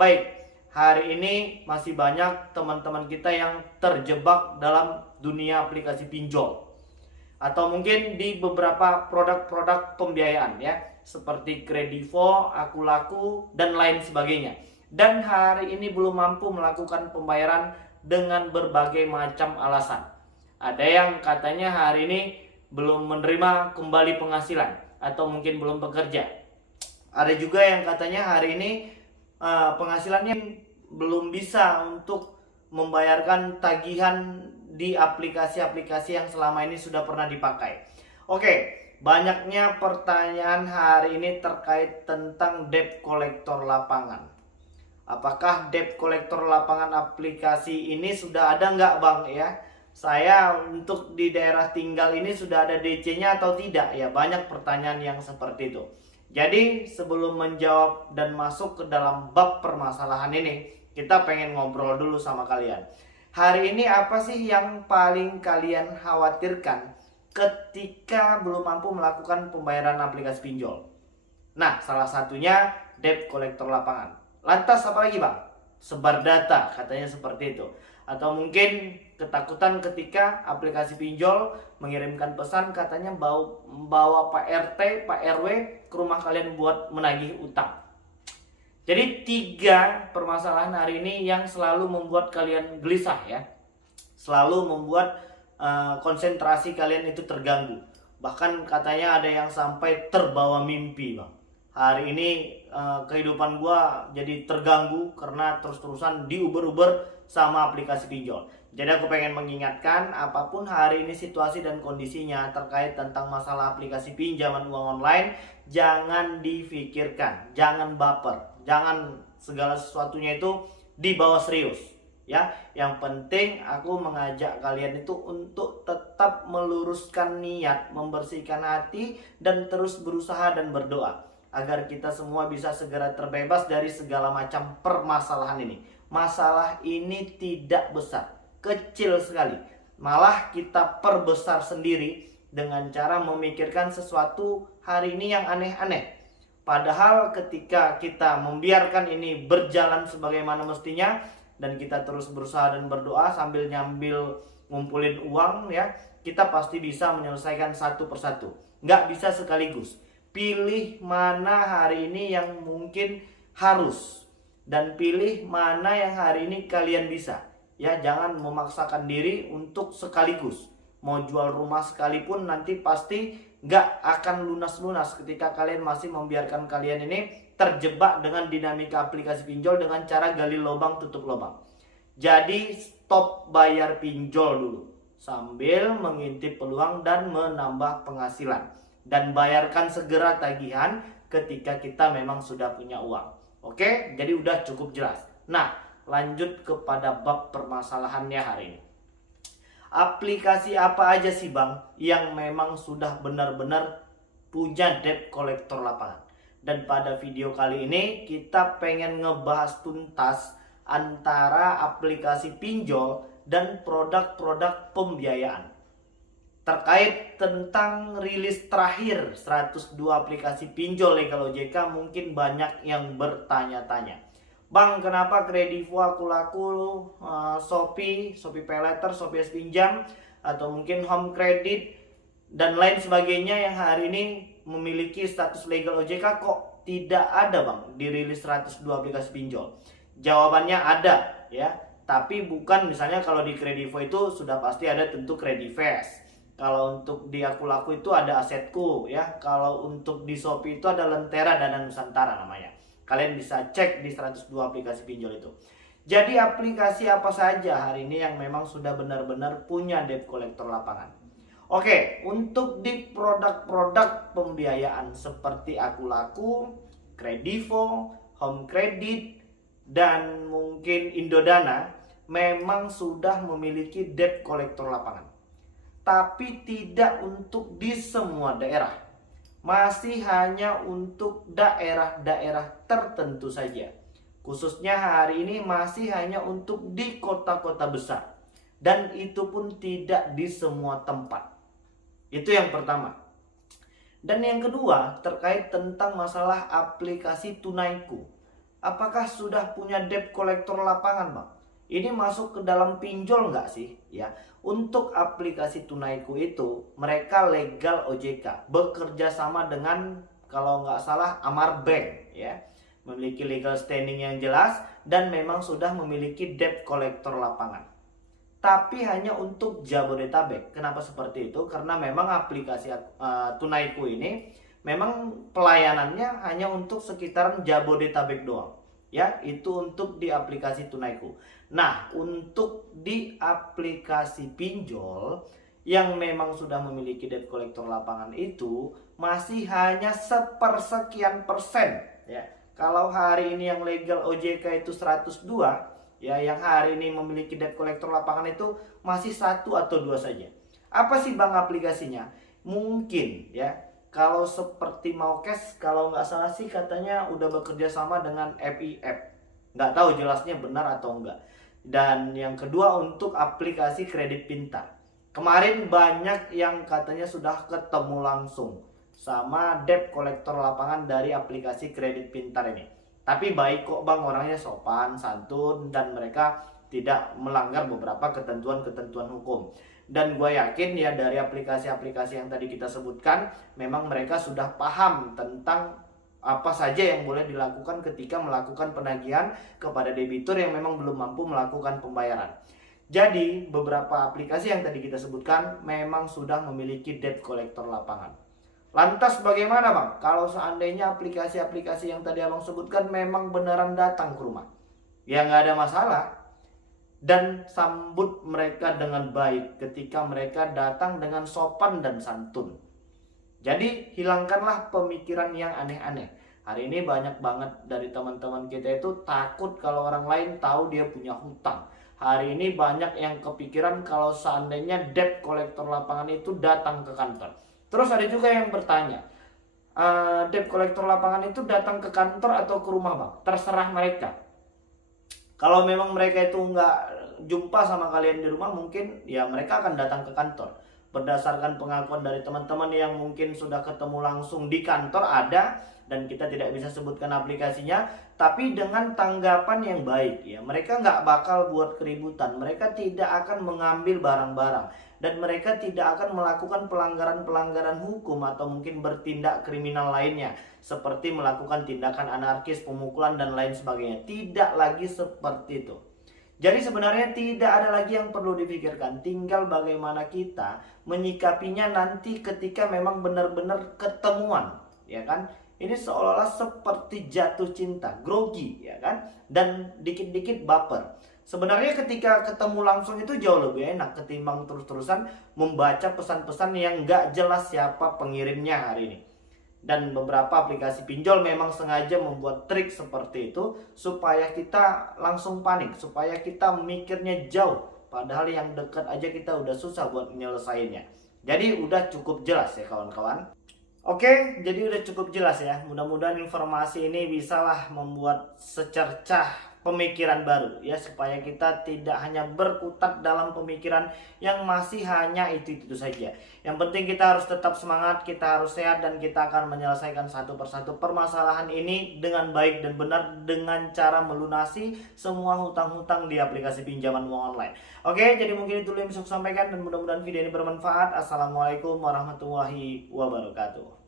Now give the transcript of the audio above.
Baik, hari ini masih banyak teman-teman kita yang terjebak dalam dunia aplikasi pinjol. Atau mungkin di beberapa produk-produk pembiayaan ya, seperti Kredivo, Akulaku, dan lain sebagainya. Dan hari ini belum mampu melakukan pembayaran dengan berbagai macam alasan. Ada yang katanya hari ini belum menerima kembali penghasilan atau mungkin belum bekerja. Ada juga yang katanya hari ini penghasilannya belum bisa untuk membayarkan tagihan di aplikasi-aplikasi yang selama ini sudah pernah dipakai. Oke, banyaknya pertanyaan hari ini terkait tentang debt collector lapangan. Apakah debt collector lapangan aplikasi ini sudah ada nggak Bang ya? Saya untuk di daerah tinggal ini sudah ada DC-nya atau tidak ya? Banyak pertanyaan yang seperti itu. Jadi sebelum menjawab dan masuk ke dalam bab permasalahan ini, kita pengen ngobrol dulu sama kalian. Hari ini apa sih yang paling kalian khawatirkan ketika belum mampu melakukan pembayaran aplikasi pinjol? Nah, salah satunya debt collector lapangan. Lantas apa lagi Bang? Sebar data, katanya seperti itu. Atau mungkin ketakutan ketika aplikasi pinjol mengirimkan pesan katanya bawa Pak RT, Pak RW ke rumah kalian buat menagih utang. Jadi 3 permasalahan hari ini yang selalu membuat kalian gelisah ya. Selalu membuat konsentrasi kalian itu terganggu. Bahkan katanya ada yang sampai terbawa mimpi Bang. Hari ini kehidupan gua jadi terganggu karena terus-terusan diuber-uber sama aplikasi pinjol. Jadi aku pengen mengingatkan, apapun hari ini situasi dan kondisinya terkait tentang masalah aplikasi pinjaman uang online, jangan difikirkan, jangan baper, jangan segala sesuatunya itu dibawa serius. Ya, yang penting aku mengajak kalian itu untuk tetap meluruskan niat, membersihkan hati, dan terus berusaha dan berdoa agar kita semua bisa segera terbebas dari segala macam permasalahan ini. Masalah ini tidak besar, kecil sekali. Malah kita perbesar sendiri dengan cara memikirkan sesuatu hari ini yang aneh-aneh. Padahal ketika kita membiarkan ini berjalan sebagaimana mestinya dan kita terus berusaha dan berdoa sambil nyambil ngumpulin uang ya, kita pasti bisa menyelesaikan satu persatu. Nggak bisa sekaligus. Pilih mana hari ini yang mungkin harus dan pilih mana yang hari ini kalian bisa. Ya, jangan memaksakan diri untuk sekaligus. Mau jual rumah sekalipun nanti pasti nggak akan lunas-lunas ketika kalian masih membiarkan kalian ini terjebak dengan dinamika aplikasi pinjol dengan cara gali lubang tutup lubang. Jadi stop bayar pinjol dulu sambil mengintip peluang dan menambah penghasilan. Dan bayarkan segera tagihan ketika kita memang sudah punya uang. Oke, jadi udah cukup jelas. Nah, lanjut kepada bab permasalahannya hari ini. Aplikasi apa aja sih Bang yang memang sudah benar-benar punya debt collector lapangan? Dan pada video kali ini kita pengen ngebahas tuntas antara aplikasi pinjol dan produk-produk pembiayaan. Terkait tentang rilis terakhir 102 aplikasi pinjol legal OJK, mungkin banyak yang bertanya-tanya. Bang, kenapa Kredivo, Akulaku, Shopee, Shopee Paylater, Shopee Pinjam, atau mungkin Home Credit, dan lain sebagainya yang hari ini memiliki status legal OJK kok tidak ada Bang di rilis 102 aplikasi pinjol? Jawabannya ada ya, tapi bukan misalnya kalau di Kredivo itu sudah pasti ada tentu Kredivest. Kalau untuk di Akulaku itu ada Asetku ya. Kalau untuk di Shopee itu ada Lentera Dana Nusantara namanya. Kalian bisa cek di 102 aplikasi pinjol itu. Jadi aplikasi apa saja hari ini yang memang sudah benar-benar punya debt collector lapangan? Oke, untuk di produk-produk pembiayaan seperti Akulaku, Kredivo, Home Credit, dan mungkin Indodana memang sudah memiliki debt collector lapangan. Tapi tidak untuk di semua daerah. Masih hanya untuk daerah-daerah tertentu saja. Khususnya hari ini masih hanya untuk di kota-kota besar. Dan itu pun tidak di semua tempat. Itu yang pertama. Dan yang kedua terkait tentang masalah aplikasi Tunaiku. apakah sudah punya debt collector lapangan, Bang? Ini masuk ke dalam pinjol nggak sih? Ya, untuk aplikasi Tunaiku itu mereka legal OJK, bekerja sama dengan kalau nggak salah Amar Bank, ya, memiliki legal standing yang jelas dan memang sudah memiliki debt collector lapangan. Tapi hanya untuk Jabodetabek. Kenapa seperti itu? Karena memang aplikasi Tunaiku ini memang pelayanannya hanya untuk sekitaran Jabodetabek doang. Ya, itu untuk di aplikasi Tunaiku. Nah, untuk di aplikasi pinjol yang memang sudah memiliki debt collector lapangan itu masih hanya sepersekian persen, ya. Kalau hari ini yang legal OJK itu 102, ya, yang hari ini memiliki debt collector lapangan itu masih 1 atau 2 saja. Apa sih Bang aplikasinya? Mungkin ya, kalau seperti Maukes, kalau nggak salah sih katanya udah bekerja sama dengan FIF. Nggak tahu jelasnya benar atau enggak. Dan yang kedua untuk aplikasi kredit pintar. Kemarin banyak yang katanya sudah ketemu langsung sama debt collector lapangan dari aplikasi kredit pintar ini. Tapi baik kok Bang, orangnya sopan, santun, dan mereka tidak melanggar beberapa ketentuan-ketentuan hukum. Dan gue yakin ya dari aplikasi-aplikasi yang tadi kita sebutkan, memang mereka sudah paham tentang apa saja yang boleh dilakukan ketika melakukan penagihan kepada debitur yang memang belum mampu melakukan pembayaran. Jadi beberapa aplikasi yang tadi kita sebutkan memang sudah memiliki debt collector lapangan. Lantas bagaimana Bang? Kalau seandainya aplikasi-aplikasi yang tadi Abang sebutkan memang beneran datang ke rumah, ya nggak ada masalah. Dan sambut mereka dengan baik ketika mereka datang dengan sopan dan santun. Jadi hilangkanlah pemikiran yang aneh-aneh. Hari ini banyak banget dari teman-teman kita itu takut kalau orang lain tahu dia punya hutang. Hari ini banyak yang kepikiran kalau seandainya debt collector lapangan itu datang ke kantor. Terus ada juga yang bertanya, debt collector lapangan itu datang ke kantor atau ke rumah Bang? Terserah mereka. Kalau memang mereka itu nggak jumpa sama kalian di rumah, mungkin ya mereka akan datang ke kantor. Berdasarkan pengakuan dari teman-teman yang mungkin sudah ketemu langsung di kantor ada, dan kita tidak bisa sebutkan aplikasinya, tapi dengan tanggapan yang baik ya. Mereka nggak bakal buat keributan, mereka tidak akan mengambil barang-barang, dan mereka tidak akan melakukan pelanggaran-pelanggaran hukum atau mungkin bertindak kriminal lainnya seperti melakukan tindakan anarkis, pemukulan dan lain sebagainya. Tidak lagi seperti itu. Jadi sebenarnya tidak ada lagi yang perlu dipikirkan, tinggal bagaimana kita menyikapinya nanti ketika memang benar-benar ketemuan, ya kan? Ini seolah-olah seperti jatuh cinta, grogi, ya kan? Dan dikit-dikit baper. Sebenarnya ketika ketemu langsung itu jauh lebih enak ketimbang terus-terusan membaca pesan-pesan yang nggak jelas siapa pengirimnya hari ini. Dan beberapa aplikasi pinjol memang sengaja membuat trik seperti itu supaya kita langsung panik, supaya kita mikirnya jauh, padahal yang dekat aja kita udah susah buat menyelesaikannya. Jadi udah cukup jelas ya kawan-kawan. Oke, jadi udah cukup jelas ya. Mudah-mudahan informasi ini bisalah membuat secercah pemikiran baru ya, supaya kita tidak hanya berkutat dalam pemikiran yang masih hanya itu saja. Yang penting kita harus tetap semangat, kita harus sehat, dan kita akan menyelesaikan satu persatu permasalahan ini dengan baik dan benar dengan cara melunasi semua hutang-hutang di aplikasi pinjaman uang online. Oke, jadi mungkin itu yang bisa saya sampaikan dan mudah-mudahan video ini bermanfaat. Assalamualaikum warahmatullahi wabarakatuh.